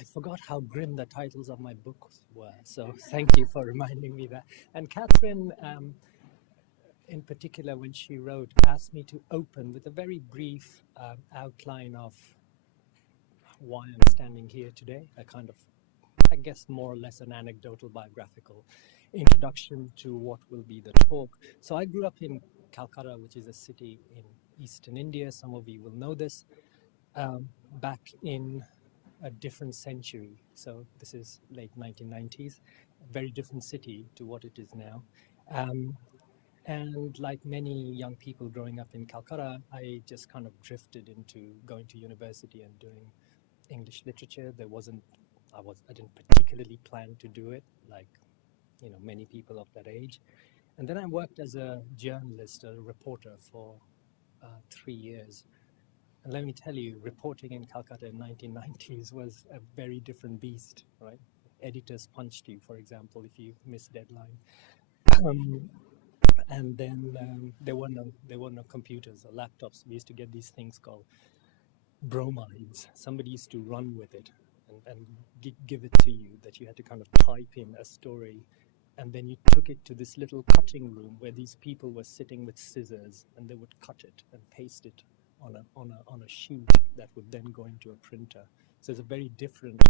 I forgot how grim the titles of my books were, so thank you for reminding me that. And Catherine, in particular, when she wrote, asked me to open with a very brief outline of why I'm standing here today, a kind of, I guess, more or less an anecdotal biographical introduction to what will be the talk. So I grew up in Calcutta, which is a city in eastern India. Some of you will know this. Back in a different century. So this is late 1990s, a very different city to what it is now. And like many young people growing up in Calcutta, I just kind of drifted into going to university and doing English literature. I didn't particularly plan to do it, like, many people of that age. And then I worked as a journalist, a reporter for 3 years. And let me tell you, reporting in Calcutta in 1990s was a very different beast, right? Editors punched you, for example, if you missed deadline. And then there were no computers or laptops. We used to get these things called bromides. Somebody used to run with it and give it to you, that you had to kind of type in a story, and then you took it to this little cutting room where these people were sitting with scissors, and they would cut it and paste it on a sheet that would then go into a printer. So it's a very different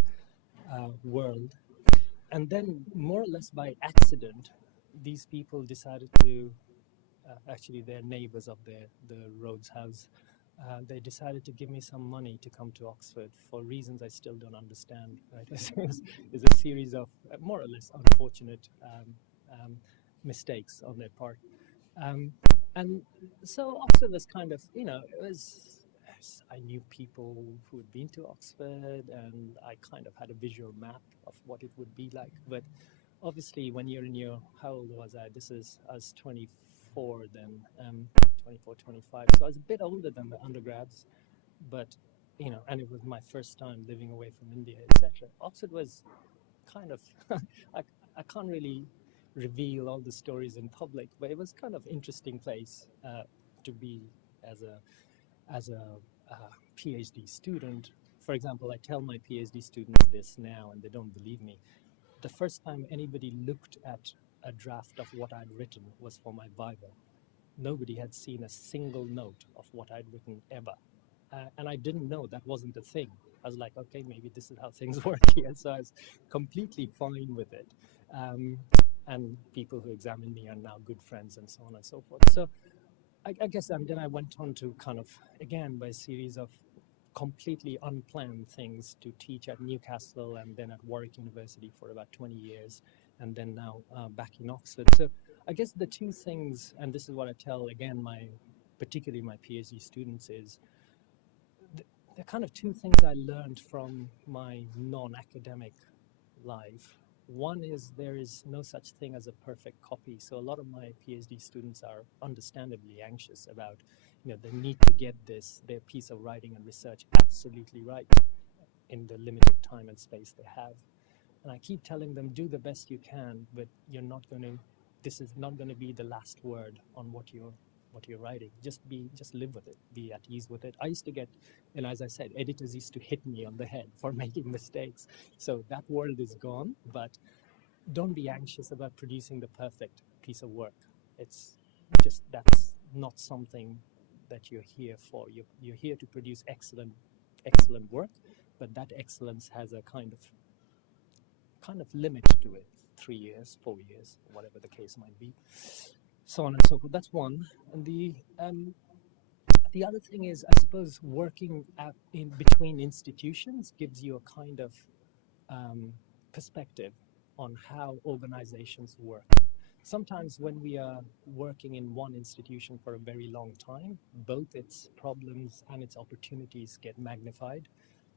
world. And then, more or less by accident, these people decided to, actually they're neighbors of the Rhodes House, they decided to give me some money to come to Oxford for reasons I still don't understand. Right? It's a series of more or less unfortunate mistakes on their part. And so Oxford was kind of, I knew people who had been to Oxford, and I kind of had a visual map of what it would be like. But obviously, when you're in how old was I? I was 24 then, 24, 25. So I was a bit older than the undergrads, but, and it was my first time living away from India, etc. Oxford was kind of, I can't really reveal all the stories in public, but it was kind of interesting place to be as a PhD student. For example, I tell my PhD students this now, and they don't believe me. The first time anybody looked at a draft of what I'd written was for my Bible. Nobody had seen a single note of what I'd written ever. And I didn't know that wasn't a thing. I was like, okay, maybe this is how things work here. So I was completely fine with it. And people who examined me are now good friends, and so on and so forth. So I guess then I went on to kind of, again, by a series of completely unplanned things, to teach at Newcastle and then at Warwick University for about 20 years, and then now back in Oxford. So I guess the two things, and this is what I tell, again, particularly my PhD students, is the kind of two things I learned from my non-academic life. One is there is no such thing as a perfect copy. So a lot of my PhD students are understandably anxious about, the need to get their piece of writing and research absolutely right in the limited time and space they have. And I keep telling them, do the best you can, but this is not going to be the last word on what you're writing. Just live with it, be at ease with it. I used to get, as I said, editors used to hit me on the head for making mistakes. So that world is gone, but don't be anxious about producing the perfect piece of work. It's just, that's not something that you're here for. You're here to produce excellent work, but that excellence has a kind of limit to it. 3 years, 4 years, whatever the case might be, so on and so forth. That's one. And the other thing is, I suppose, working in between institutions gives you a kind of perspective on how organizations work. Sometimes when we are working in one institution for a very long time, both its problems and its opportunities get magnified.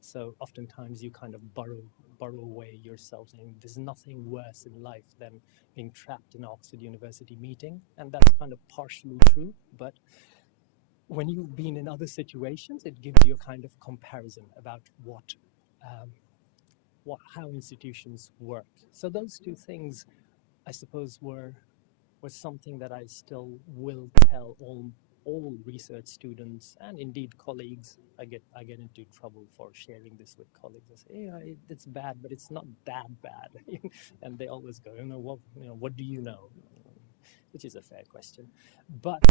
So oftentimes you kind of burrow away yourself, saying there's nothing worse in life than being trapped in an Oxford University meeting. And that's kind of partially true, but when you've been in other situations, it gives you a kind of comparison about how institutions work. So those two things, I suppose, were something that I still will tell all all research students and indeed colleagues. I get into trouble for sharing this with colleagues. I say, yeah, it's bad, but it's not that bad. And they always go, what do you know? Which is a fair question. But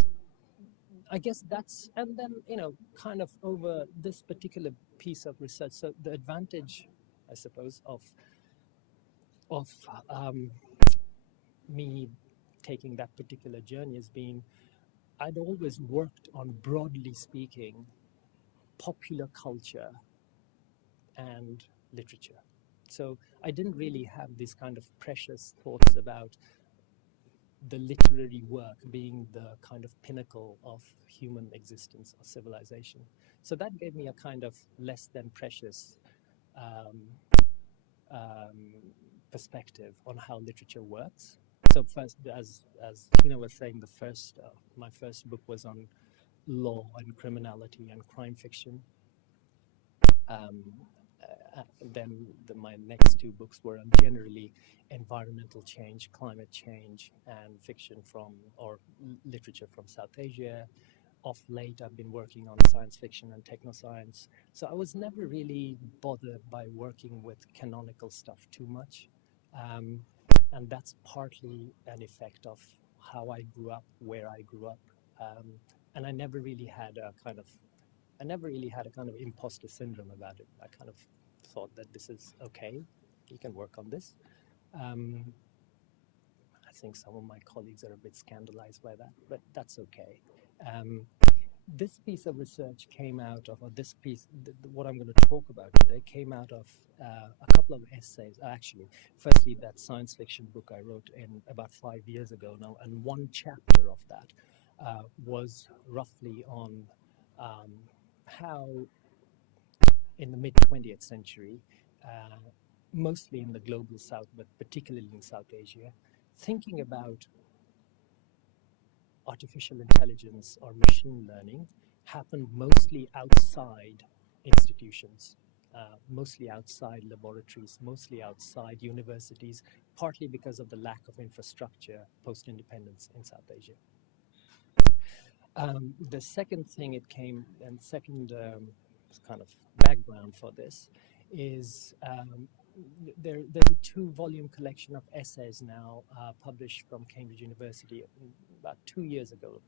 I guess that's, and then, kind of over this particular piece of research. So the advantage, I suppose, of me taking that particular journey has been I'd always worked on, broadly speaking, popular culture and literature. So I didn't really have these kind of precious thoughts about the literary work being the kind of pinnacle of human existence or civilization. So that gave me a kind of less than precious um, perspective on how literature works. So first, as Tina was saying, my first book was on law and criminality and crime fiction. Then my next two books were on generally environmental change, climate change, and fiction or literature from South Asia. Of late, I've been working on science fiction and technoscience. So I was never really bothered by working with canonical stuff too much. And that's partly an effect of how I grew up, where I grew up. And I never really had a kind of imposter syndrome about it. I kind of thought that this is okay. You can work on this. I think some of my colleagues are a bit scandalized by that, but that's okay. This piece of research came out of, or this piece, what I'm going to talk about today, came out of a couple of essays. Actually, firstly, that science fiction book I wrote in about 5 years ago now, and one chapter of that was roughly on how in the mid-20th century, mostly in the global south, but particularly in South Asia, thinking about artificial intelligence or machine learning happened mostly outside institutions, mostly outside laboratories, mostly outside universities, partly because of the lack of infrastructure post-independence in South Asia. The second thing second kind of background for this is there's a 2-volume collection of essays now published from Cambridge University about 2 years ago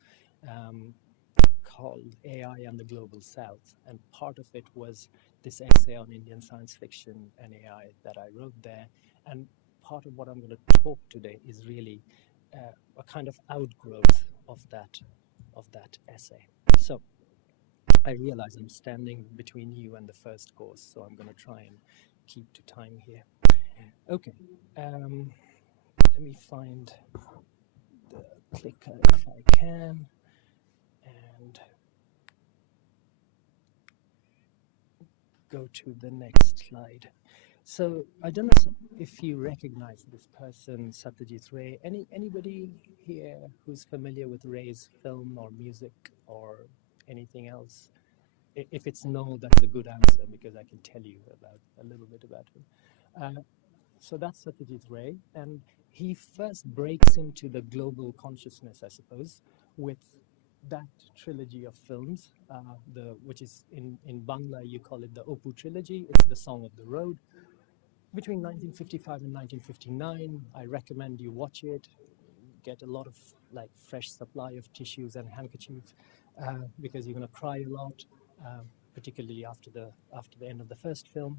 called AI and the Global South. And part of it was this essay on Indian science fiction and AI that I wrote there. And part of what I'm going to talk today is really a kind of outgrowth of that essay. So I realize I'm standing between you and the first course, so I'm going to try and keep to time here. Okay, let me find the clicker if I can, and go to the next slide. So I don't know if you recognize this person, Satyajit Ray. Anybody here who's familiar with Ray's film or music or anything else? If it's no, that's a good answer because I can tell you a little bit about him. So that's Satyajit Ray, and he first breaks into the global consciousness, I suppose, with that trilogy of films, which is in Bangla you call it the Opu trilogy. It's the Song of the Road. Between 1955 and 1959, I recommend you watch it. Get a lot of fresh supply of tissues and handkerchiefs because you're going to cry a lot. Particularly after the end of the first film,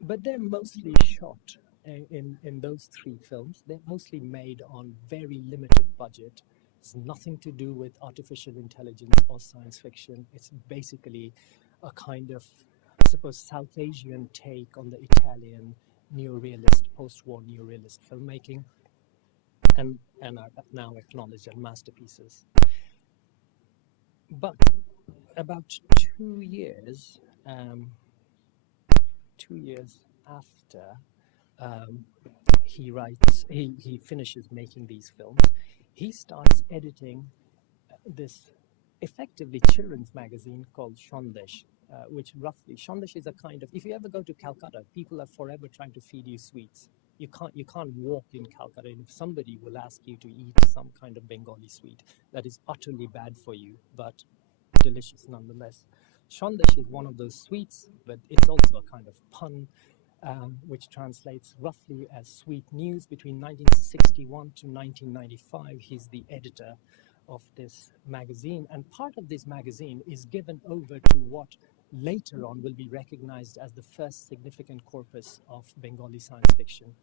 but they're mostly shot in those 3 films. They're mostly made on very limited budget. It's nothing to do with artificial intelligence or science fiction. It's basically a kind of, I suppose, South Asian take on the Italian neorealist, post-war neorealist filmmaking, and are now acknowledged as masterpieces. But about 2 years, 2 years after he finishes making these films, he starts editing this effectively children's magazine called Sandesh, which roughly, Sandesh is a kind of, if you ever go to Calcutta, people are forever trying to feed you sweets. You can't walk in Calcutta, and if somebody will ask you to eat some kind of Bengali sweet that is utterly bad for you, but delicious nonetheless. Shondesh is one of those sweets, but it's also a kind of pun, which translates roughly as sweet news. Between 1961 to 1995, he's the editor of this magazine, and part of this magazine is given over to what later on will be recognized as the first significant corpus of Bengali science fiction.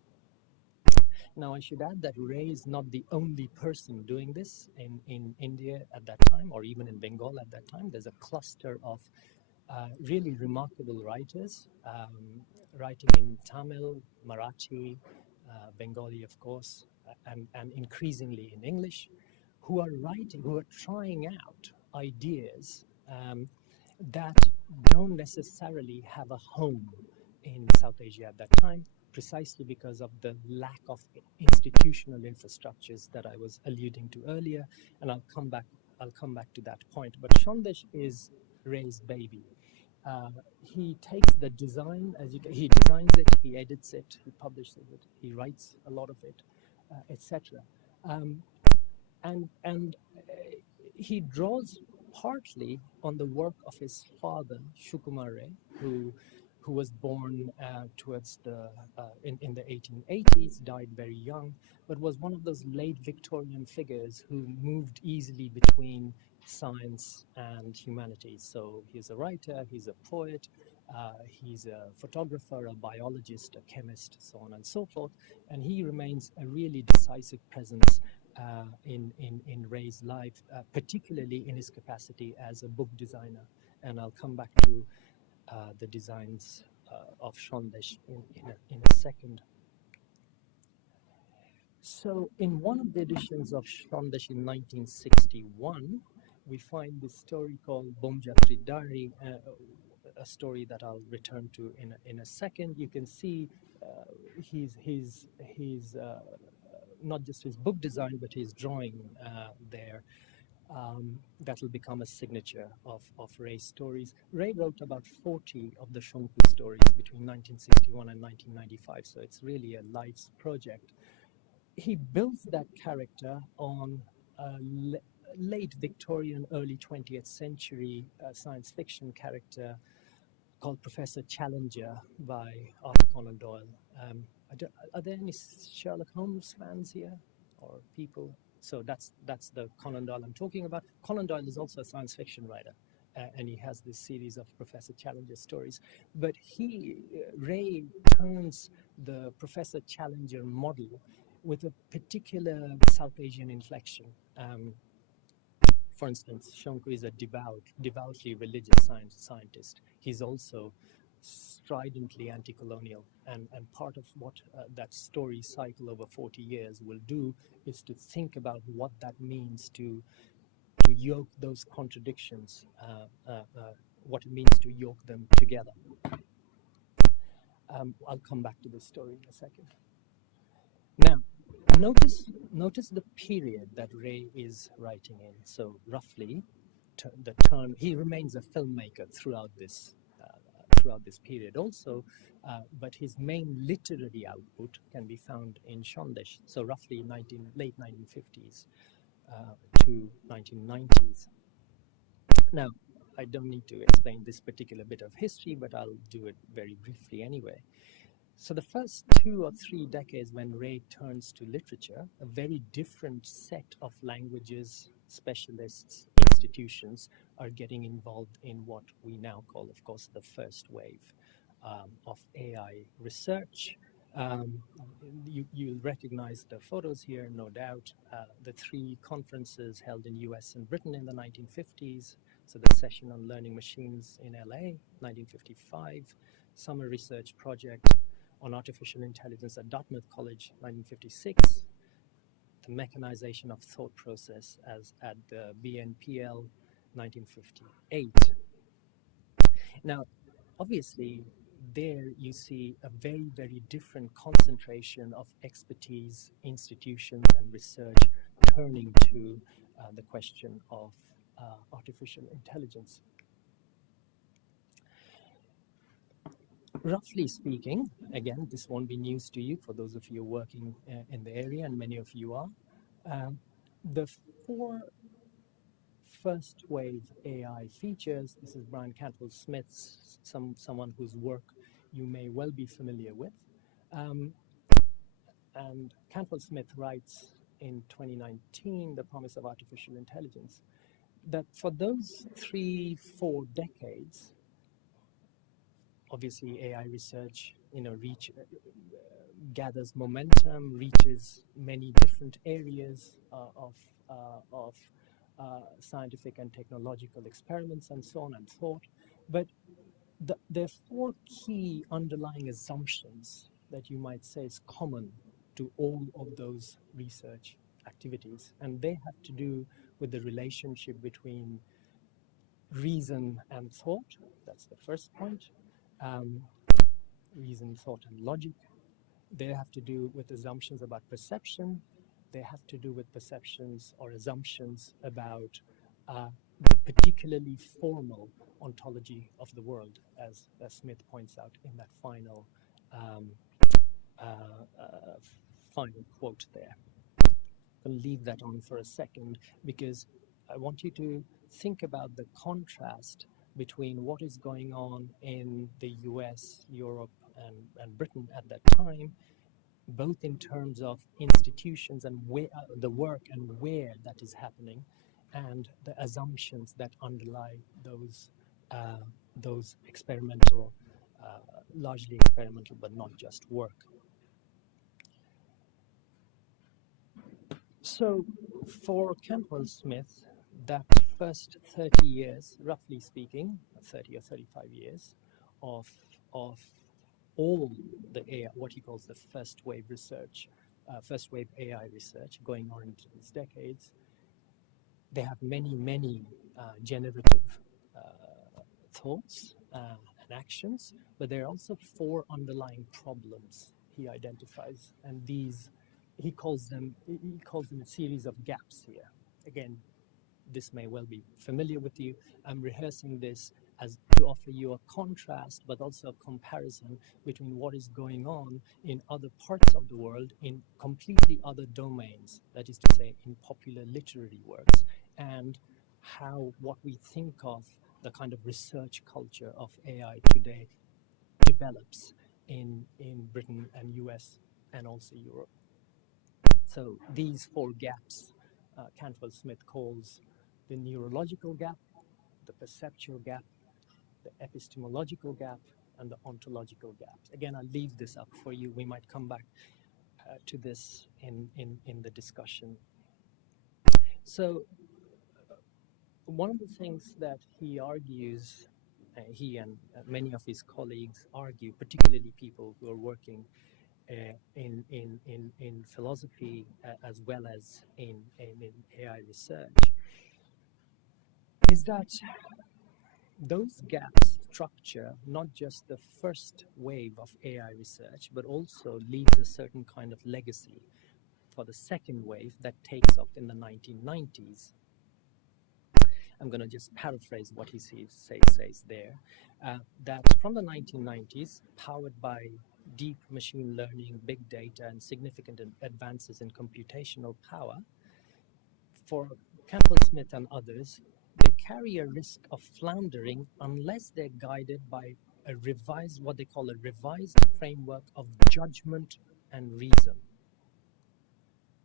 Now, I should add that Ray is not the only person doing this in India at that time, or even in Bengal at that time. There's a cluster of really remarkable writers, writing in Tamil, Marathi, Bengali, of course, and increasingly in English, who are trying out ideas that don't necessarily have a home in South Asia at that time, precisely because of the lack of institutional infrastructures that I was alluding to earlier, and I'll come back to that point. But Shondesh is Ray's baby. He takes the design, he designs it, he edits it, he publishes it, he writes a lot of it, etc. And he draws partly on the work of his father, Shukumar Ray, who was born towards in the 1880s, died very young, but was one of those late Victorian figures who moved easily between science and humanities. So he's a writer, he's a poet, he's a photographer, a biologist, a chemist, so on and so forth, and he remains a really decisive presence in Ray's life, particularly in his capacity as a book designer. And I'll come back to the designs of Shondesh in a second. So in one of the editions of Shondesh in 1961, we find this story called Bomjatri Dari, a story that I'll return to in a second. You can see his not just his book design, but his drawing there. That will become a signature of Ray's stories. Ray wrote about 40 of the Shonku stories between 1961 and 1995, so it's really a life's project. He builds that character on a late Victorian, early 20th century science fiction character called Professor Challenger by Arthur Conan Doyle. Are there any Sherlock Holmes fans here, or people? So that's the Conan Doyle I'm talking about. Conan Doyle is also a science fiction writer, and he has this series of Professor Challenger stories. But Ray turns the Professor Challenger model with a particular South Asian inflection. For instance, Shonku is a devoutly religious scientist. He's also stridently anti-colonial, and part of what that story cycle over 40 years will do is to think about what that means to yoke those contradictions, what it means to yoke them together. I'll come back to this story in a second. Now, notice the period that Ray is writing in. So roughly, he remains a filmmaker throughout this period also, but his main literary output can be found in Shondesh. So roughly late 1950s to 1990s. Now, I don't need to explain this particular bit of history, but I'll do it very briefly anyway. So the first 2 or 3 decades when Ray turns to literature, a very different set of languages, specialists, institutions are getting involved in what we now call, of course, the first wave of AI research. You'll recognize the photos here, no doubt. The 3 conferences held in US and Britain in the 1950s. So the session on learning machines in LA, 1955, summer research project on artificial intelligence at Dartmouth College, 1956, the mechanization of thought process at the BNPL, 1958. Now, obviously, there you see a very, very different concentration of expertise, institutions, and research turning to the question of artificial intelligence. roughly speaking, again, this won't be news to you for those of you working in the area, and many of you are. The four first wave AI features, this is Brian Cantwell-Smith's, someone whose work you may well be familiar with. And Cantwell-Smith writes in 2019, The Promise of Artificial Intelligence, that for those 3-4 decades, obviously AI research, gathers momentum, reaches many different areas of scientific and technological experiments and so on and thought. But there are four key underlying assumptions that you might say is common to all of those research activities, and they have to do with the relationship between reason and thought. That's the first point. Reason, thought, and logic. They have to do with assumptions about perception. They have to do with perceptions or assumptions about the particularly formal ontology of the world, as Smith points out in that final final quote there. I'll leave that on for a second because I want you to think about the contrast between what is going on in the US, Europe, and Britain at that time, both in terms of institutions and where the work and where that is happening, and the assumptions that underlie those experimental, largely experimental, but not just work. So for Cantwell-Smith, that first 30 years, roughly speaking, 30 or 35 years of all the AI, what he calls the first wave research, first wave AI research going on into these decades, they have many generative thoughts and actions, but there are also four underlying problems he identifies, and these he calls them a series of gaps here. Again, this may well be familiar with you. I'm rehearsing this as to offer you a contrast, but also a comparison between what is going on in other parts of the world in completely other domains, that is to say, in popular literary works, and how what we think of the kind of research culture of AI today develops in Britain and US and also Europe. So these four gaps Cantwell-Smith calls the neurological gap, the perceptual gap, the epistemological gap, and the ontological gaps. Again, I'll leave this up for you. We might come back to this in the discussion. So one of the things that he argues, he and many of his colleagues argue, particularly people who are working in philosophy as well as in AI research, is that those gaps structure not just the first wave of AI research, but also leaves a certain kind of legacy for the second wave that takes off in the 1990s. I'm going to just paraphrase what he says there, that from the 1990s, powered by deep machine learning, big data, and significant advances in computational power, for Cantwell-Smith and others, they carry a risk of floundering unless they're guided by a revised, what they call a revised framework of judgment and reason.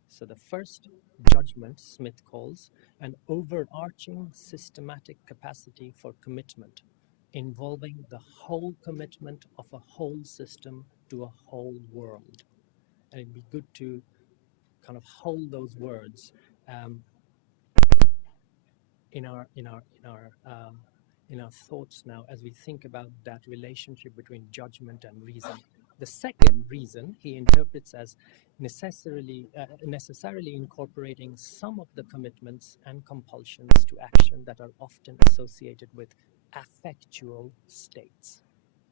So the first judgment, Smith calls, an overarching systematic capacity for commitment, involving the whole commitment of a whole system to a whole world. And it'd be good to kind of hold those words in our thoughts now as we think about that relationship between judgment and reason. The second reason he interprets as necessarily incorporating some of the commitments and compulsions to action that are often associated with affectual states,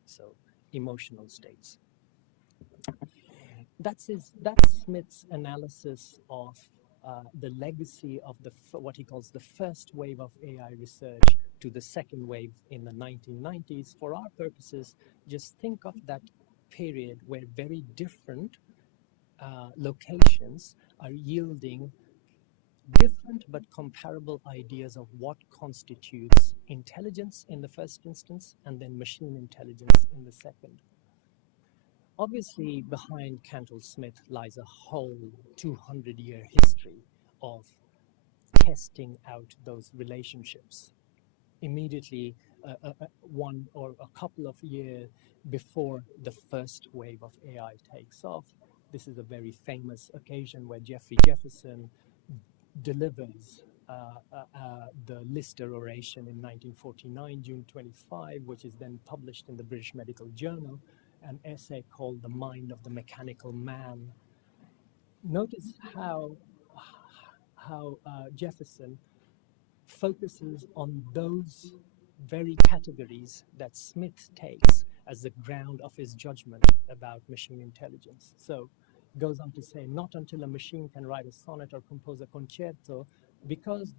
so emotional states. That's Smith's analysis of the legacy of what he calls the first wave of AI research to the second wave in the 1990s. For our purposes, just think of that period where very different locations are yielding different but comparable ideas of what constitutes intelligence in the first instance and then machine intelligence in the second. Obviously, behind Cantwell-Smith lies a whole 200-year history of testing out those relationships. Immediately, one or a couple of years before the first wave of AI takes off, this is a very famous occasion where Jeffrey Jefferson delivers the Lister oration in 1949, June 25, which is then published in the British Medical Journal, an essay called The Mind of the Mechanical Man. Notice how Jefferson focuses on those very categories that Smith takes as the ground of his judgment about machine intelligence. So goes on to say, not until a machine can write a sonnet or compose a concerto, because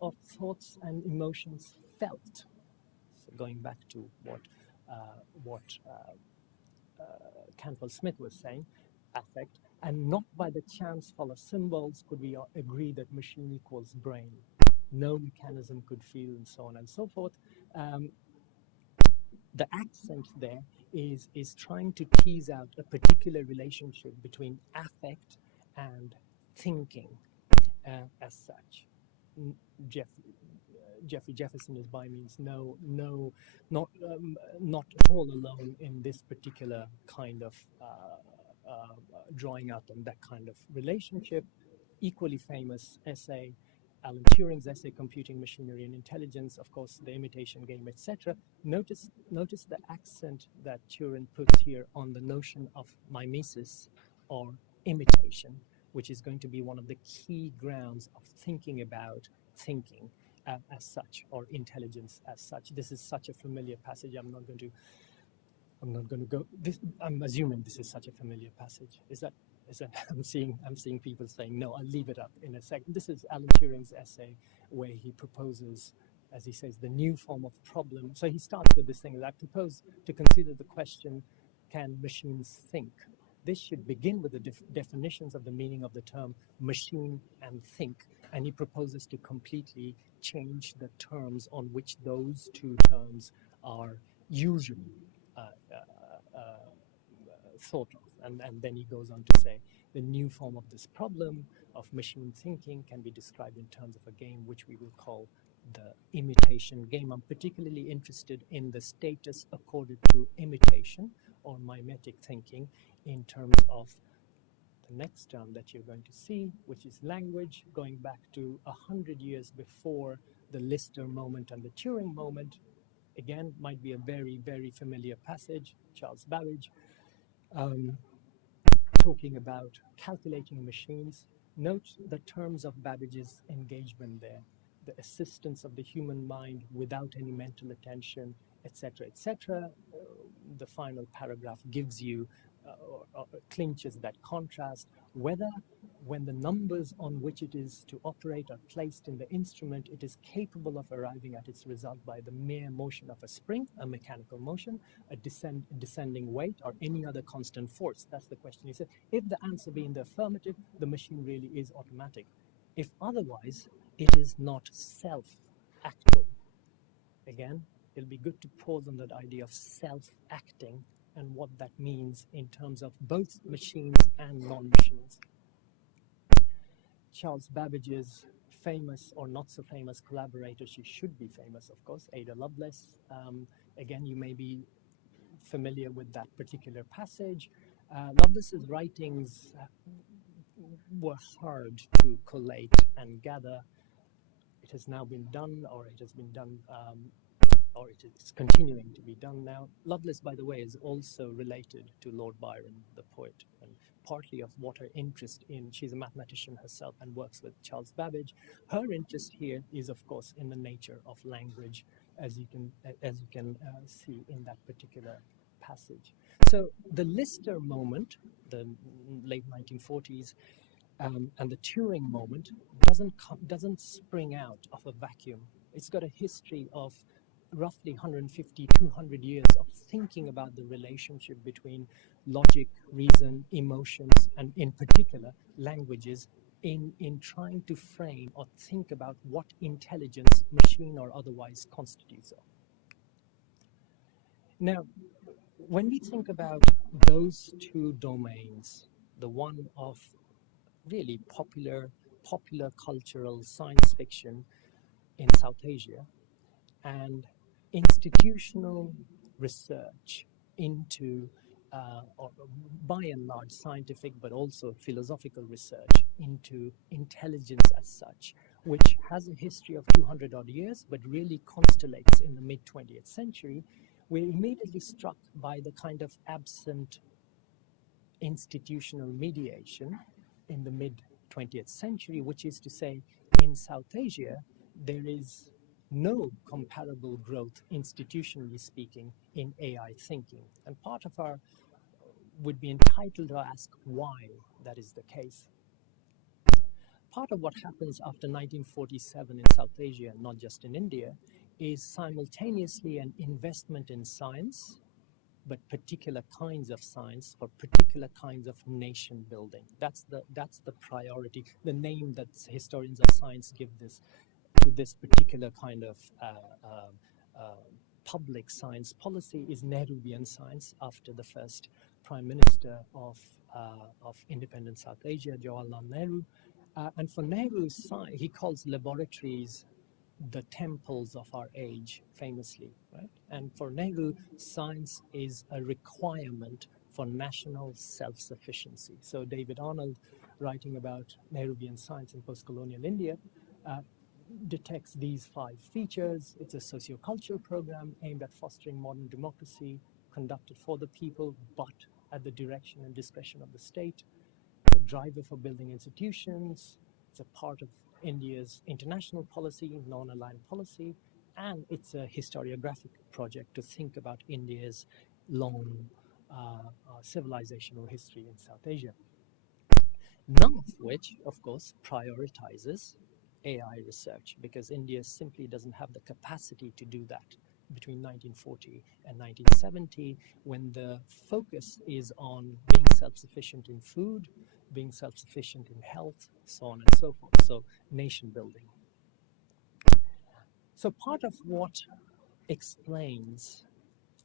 of thoughts and emotions felt. So going back to what Cantwell-Smith was saying, affect, and not by the chance fall of symbols could we agree that machine equals brain. No mechanism could feel, and so on and so forth. The accent there is trying to tease out a particular relationship between affect and thinking as such. Jeffrey Jefferson is by means not at all alone in this particular kind of drawing out on that kind of relationship. Equally famous essay, Alan Turing's essay, Computing Machinery and Intelligence, of course, The Imitation Game, etc. Notice the accent that Turing puts here on the notion of mimesis or imitation, which is going to be one of the key grounds of thinking about thinking as such, or intelligence as such. This is such a familiar passage. I'm not going to go. I'm assuming this is such a familiar passage. Is that? I'm seeing people saying no. I'll leave it up in a second. This is Alan Turing's essay where he proposes, as he says, the new form of problem. So he starts with this thing that I propose to consider the question: can machines think? This should begin with the definitions of the meaning of the term machine and think, and he proposes to completely change the terms on which those two terms are usually thought of. And then he goes on to say the new form of this problem of machine thinking can be described in terms of a game which we will call the imitation game. I'm particularly interested in the status accorded to imitation or mimetic thinking in terms of the next term that you're going to see, which is language, going back to 100 years before the Lister moment and the Turing moment. Again, might be a very, very familiar passage, Charles Babbage, talking about calculating machines. Note the terms of Babbage's engagement there: the assistance of the human mind without any mental attention, etc., etc. The final paragraph gives you or clinches that contrast, whether when the numbers on which it is to operate are placed in the instrument, it is capable of arriving at its result by the mere motion of a spring, a mechanical motion, a descending weight, or any other constant force. That's the question. He said, if the answer be in the affirmative, the machine really is automatic. If otherwise, it is not self-acting. Again, it'll be good to pause on that idea of self-acting and what that means in terms of both machines and non-machines. Charles Babbage's famous or not so famous collaborator, she should be famous, of course, Ada Lovelace. Again, you may be familiar with that particular passage. Lovelace's writings were hard to collate and gather. It has now been done, or it has been done, or it is continuing to be done now. Lovelace, by the way, is also related to Lord Byron, the poet, and partly of what her interest in, she's a mathematician herself and works with Charles Babbage. Her interest here is, of course, in the nature of language, as you can see in that particular passage. So the Lister moment, the late 1940s, and the Turing moment doesn't spring out of a vacuum. It's got a history of roughly 150, 200 years of thinking about the relationship between logic, reason, emotions, and in particular, languages in trying to frame or think about what intelligence, machine or otherwise, constitutes of. Now, when we think about those two domains, the one of really popular cultural science fiction in South Asia and institutional research into, or by and large scientific but also philosophical research into intelligence as such, which has a history of 200 odd years but really constellates in the mid 20th century, we're immediately struck by the kind of absent institutional mediation in the mid 20th century, which is to say, in South Asia, there is no comparable growth, institutionally speaking, in AI thinking. And part of our would be entitled to ask why that is the case. Part of what happens after 1947 in South Asia, not just in India, is simultaneously an investment in science, but particular kinds of science for particular kinds of nation building. That's the priority, the name that historians of science give this to this particular kind of public science policy is Nehruvian science after the first Prime Minister of independent South Asia, Jawaharlal Nehru. And for Nehru, he calls laboratories the temples of our age, famously, right? And for Nehru, science is a requirement for national self-sufficiency. So David Arnold, writing about Nehruvian science in postcolonial India, detects these 5 features. It's a socio-cultural program aimed at fostering modern democracy, conducted for the people, but at the direction and discretion of the state. The driver for building institutions. It's a part of India's international policy, non-aligned policy, and it's a historiographic project to think about India's long civilizational history in South Asia. None of which, of course, prioritizes AI research, because India simply doesn't have the capacity to do that between 1940 and 1970, when the focus is on being self-sufficient in food, being self-sufficient in health, so on and so forth. So nation building. So part of what explains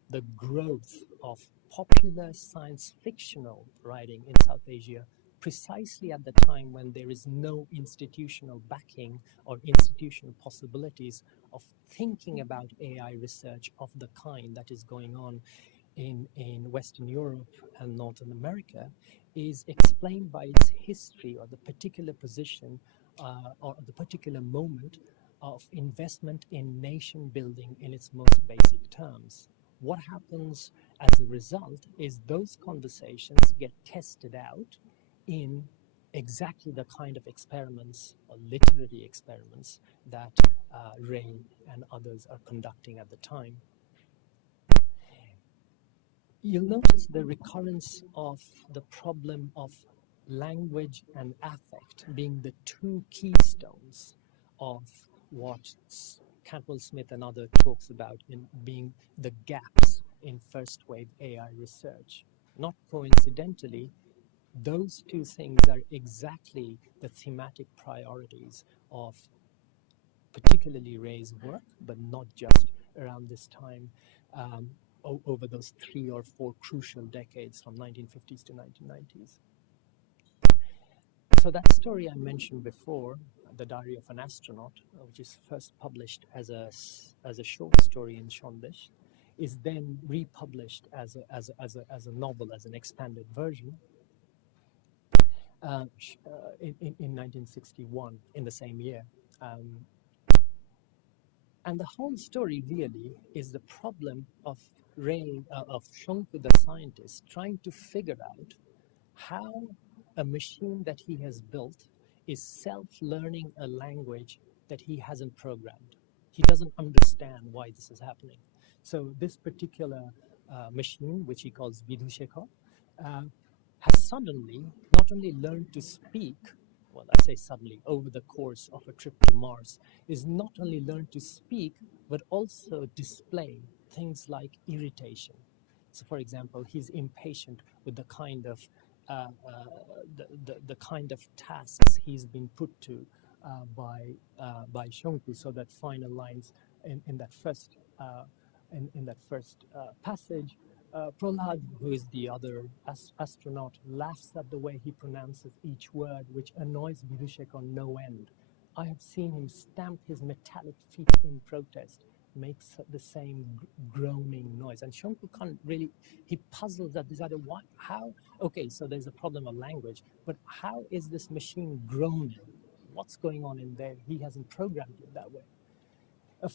the growth of popular science fictional writing in South Asia precisely at the time when there is no institutional backing or institutional possibilities of thinking about AI research of the kind that is going on in Western Europe and Northern America, is explained by its history or the particular position or the particular moment of investment in nation building in its most basic terms. What happens as a result is those conversations get tested out in exactly the kind of experiments or literary experiments that Ray and others are conducting at the time. You'll notice the recurrence of the problem of language and affect being the 2 keystones of what Cantwell Smith and others talks about in being the gaps in first wave AI research. Not coincidentally, those 2 things are exactly the thematic priorities of particularly Ray's work, but not just around this time, over those 3 or 4 crucial decades from 1950s to 1990s. So that story I mentioned before, The Diary of an Astronaut, which is first published as a short story in Shondish, is then republished as a novel, as an expanded version in 1961, in the same year. And the whole story really is the problem of of Shonku the scientist trying to figure out how a machine that he has built is self-learning a language that he hasn't programmed. He doesn't understand why this is happening. So this particular machine, which he calls Vidushekha, has suddenly not only learned to speak well, I say suddenly, over the course of a trip to Mars, is not only learn to speak, but also display things like irritation. So, for example, he's impatient with the kind of the kind of tasks he's been put to by Shonku, so that final lines in that first passage, Prahlad, who is the other astronaut, laughs at the way he pronounces each word, which annoys Vidushek on no end. I have seen him stamp his metallic feet in protest, makes the same groaning noise. And Shonku can't really, he puzzles at this idea, why, how? Okay, so there's a problem of language, but how is this machine groaning? What's going on in there? He hasn't programmed it that way.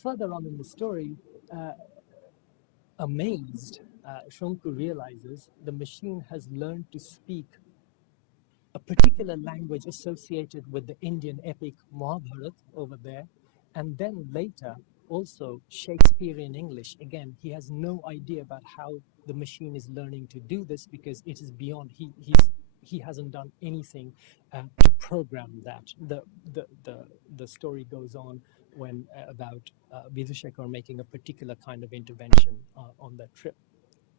Further on in the story, amazed, Shonku realizes the machine has learned to speak a particular language associated with the Indian epic Mahabharata over there, and then later also Shakespearean English. Again, he has no idea about how the machine is learning to do this because it is beyond, he hasn't done anything to program that. The story goes on when about Vidushekar making a particular kind of intervention on that trip.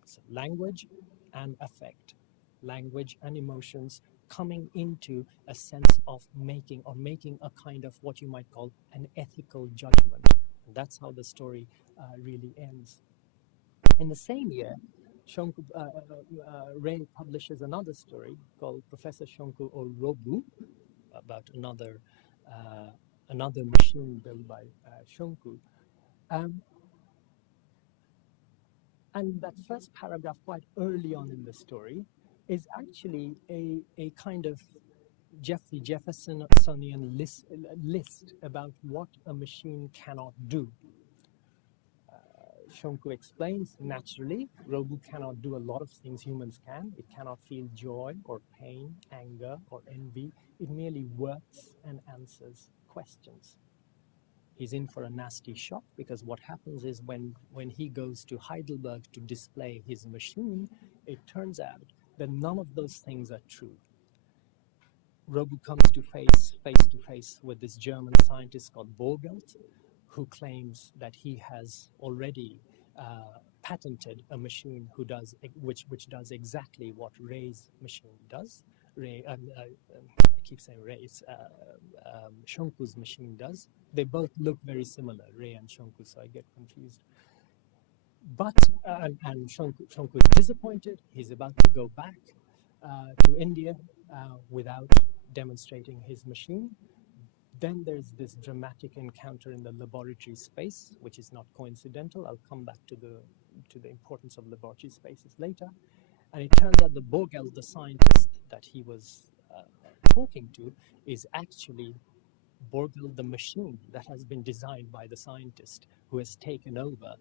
So language and affect, language and emotions coming into a sense of making a kind of what you might call an ethical judgment. And that's how the story really ends. In the same year, Shonku, Ray publishes another story called Professor Shonku or Robu, about another machine built by Shonku. And that first paragraph, quite early on in the story, is actually a kind of Jeffersonian list about what a machine cannot do. Shonku explains, naturally, Robu cannot do a lot of things humans can. It cannot feel joy or pain, anger or envy. It merely works and answers questions. He's in for a nasty shock because what happens is when he goes to Heidelberg to display his machine, it turns out that none of those things are true. Robu comes to face with this German scientist called Borgelt, who claims that he has already patented a machine which does exactly what Ray's machine does. I keep saying Ray's, Shonku's machine does. They both look very similar, Ray and Shonku, so I get confused. But, and Shonku is disappointed. He's about to go back to India without demonstrating his machine. Then there's this dramatic encounter in the laboratory space, which is not coincidental. I'll come back to the importance of laboratory spaces later. And it turns out the Borgel, the scientist that he was talking to, is actually Borgel, the machine that has been designed by the scientist who has taken over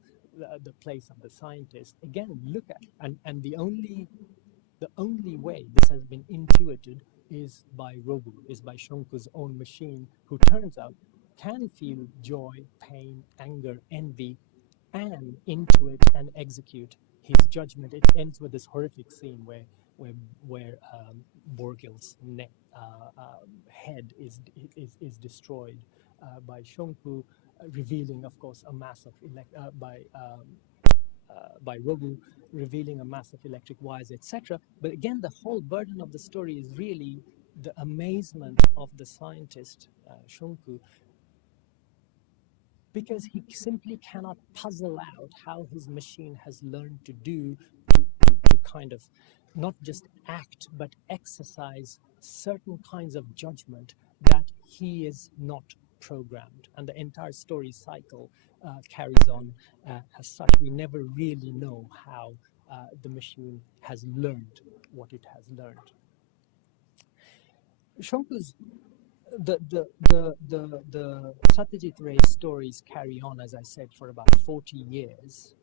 the place of the scientist. Again, look at, and the only way this has been intuited is by Robu, is by Shonku's own machine, who turns out can feel joy, pain, anger, envy, and intuit and execute his judgment. It ends with this horrific scene where Borgel's head is destroyed by Shonku, revealing, of course, a mass of by Robu, revealing a mass of electric wires, etc. But again, the whole burden of the story is really the amazement of the scientist, Shonku, because he simply cannot puzzle out how his machine has learned to do, to kind of not just act, but exercise certain kinds of judgment that he is not programmed. And the entire story cycle carries on as such. We never really know how the machine has learned what it has learned. Shonku's the Satyajit Ray stories carry on, as I said, for about 40 years.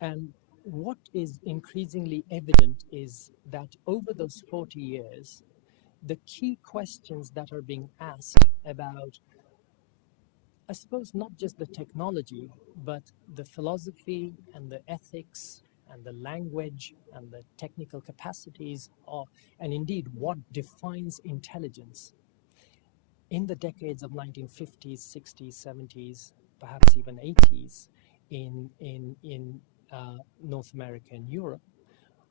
And what is increasingly evident is that over those 40 years, the key questions that are being asked about, I suppose, not just the technology, but the philosophy and the ethics and the language and the technical capacities and indeed what defines intelligence, in the decades of 1950s, 60s, 70s, perhaps even 80s in North America and Europe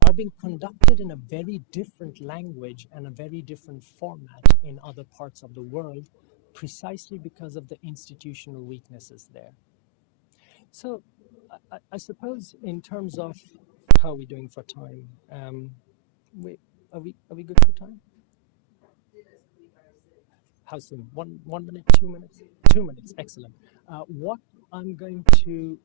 are being conducted in a very different language and a very different format in other parts of the world, precisely because of the institutional weaknesses there. So I suppose in terms of how are we doing for time, are we good for time? How soon? 1 minute, 2 minutes? 2 minutes, excellent. What I'm going to,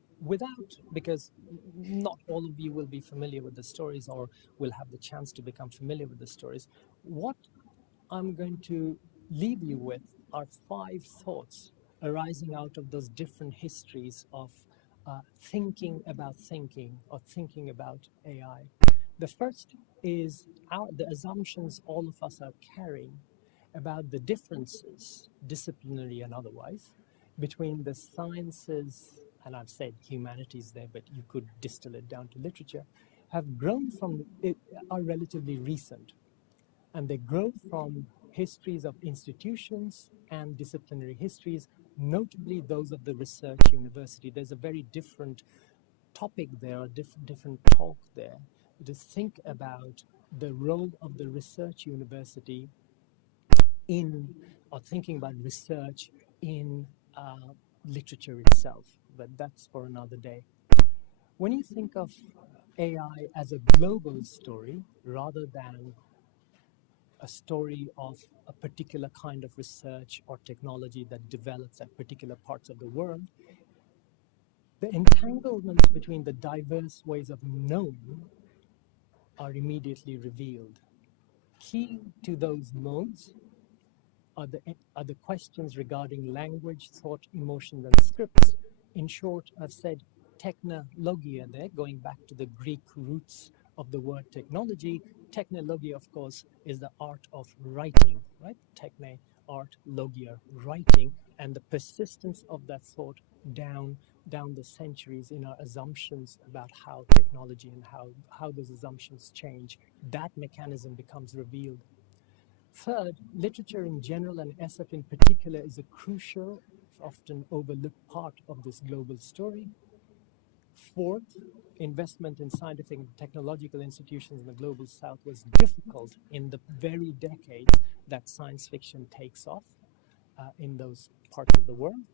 because not all of you will be familiar with the stories or will have the chance to become familiar with the stories, what I'm going to leave you with are 5 thoughts arising out of those different histories of thinking about thinking or thinking about AI. The first is the assumptions all of us are carrying about the differences, disciplinary and otherwise, between the sciences, and I've said humanities there, but you could distill it down to literature, have grown from, are relatively recent. And they grow from histories of institutions and disciplinary histories, notably those of the research university. There's a very different topic there, a different talk there, to think about the role of the research university in, or thinking about research in literature itself, but that's for another day. When you think of AI as a global story rather than a story of a particular kind of research or technology that develops at particular parts of the world, the entanglements between the diverse ways of knowing are immediately revealed. Key to those modes are the questions regarding language, thought, emotions, and scripts. In short, I've said technologia there, going back to the Greek roots of the word technology. Technologia, of course, is the art of writing, right? Techne, art, logia, writing, and the persistence of that thought down the centuries in our assumptions about how technology and how those assumptions change. That mechanism becomes revealed. Third, literature in general and SF in particular is a crucial, often overlooked part of this global story. Fourth, investment in scientific and technological institutions in the global south was difficult in the very decades that science fiction takes off in those parts of the world.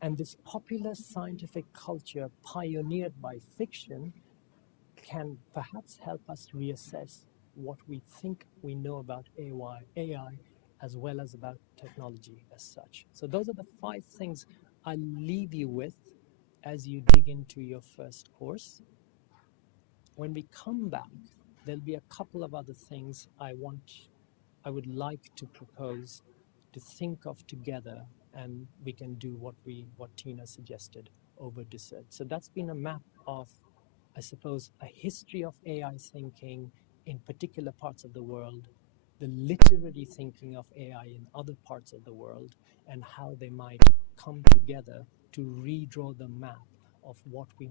And this popular scientific culture pioneered by fiction can perhaps help us reassess what we think we know about AI as well as about technology as such. So those are the 5 things I'll leave you with as you dig into your first course. When we come back, there'll be a couple of other things I would like to propose to think of together, and we can do what Tina suggested over dessert. So that's been a map of, I suppose, a history of AI thinking in particular parts of the world, the literary thinking of AI in other parts of the world, and how they might come together to redraw the map of what we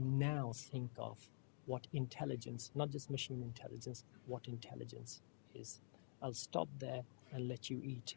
now think of, what intelligence, not just machine intelligence, what intelligence is. I'll stop there and let you eat.